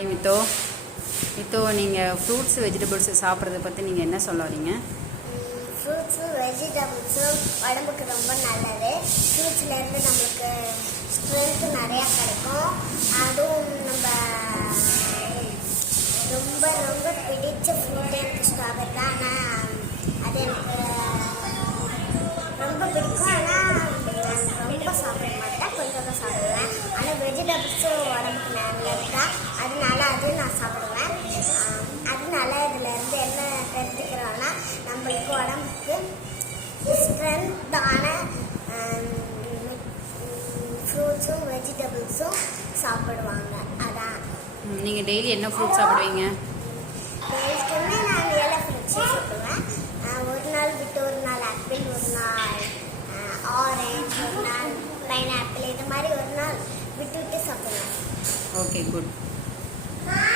Hi மித்தோ. மித்தோ, நீங்கள் fruits vegetables சாப்பிட்றத பற்றி நீங்கள் என்ன சொல்ல வரீங்க? ஃப்ரூட்ஸும் வெஜிடபிள்ஸும் உடம்புக்கு ரொம்ப நல்லது. ஃப்ரூட்ஸ்லேருந்து நம்மளுக்கு ஸ்ட்ரென்த்து நிறையா கிடைக்கும். அதுவும் நம்ம ரொம்ப ரொம்ப பிடிச்ச ஃப்ரூட் எனக்கு ஸ்ட்ராபெரி தான். ஆனால் அது எனக்கு ரொம்ப பிடிக்கும். ஆனால் நான் ரொம்ப சாப்பிட மாட்டேன், கொஞ்சம் தான் சாப்பிடுவேன். ஆனால் வெஜிடபிள்ஸும் உடம்புக்கு நல்லது தான், அதனால அது நான் சாப்பிடுவேன். அதனால இதிலேருந்து என்ன தெரிஞ்சுக்கிறோன்னா, நம்மளுக்கு உடம்புக்கு ஸ்ட்ரென்த்தான ஃப்ரூட்ஸும் வெஜிடபிள்ஸும் சாப்பிடுவாங்க. அதான். நீங்கள் டெய்லி என்ன ஃப்ரூட் சாப்பிடுவீங்க? டெய்லிக்குமே நான் எல்லா ஃப்ரூட்ஸும் சாப்பிடுவேன். ஒரு நாள் விட்டு ஒரு நாள் ஆப்பிள், ஒரு நாள் ஆரஞ்ச், ஒரு நாள் பைனாப்பிள், இது மாதிரி ஒரு நாள் விட்டு விட்டு சாப்பிடுவேன். Okay, good.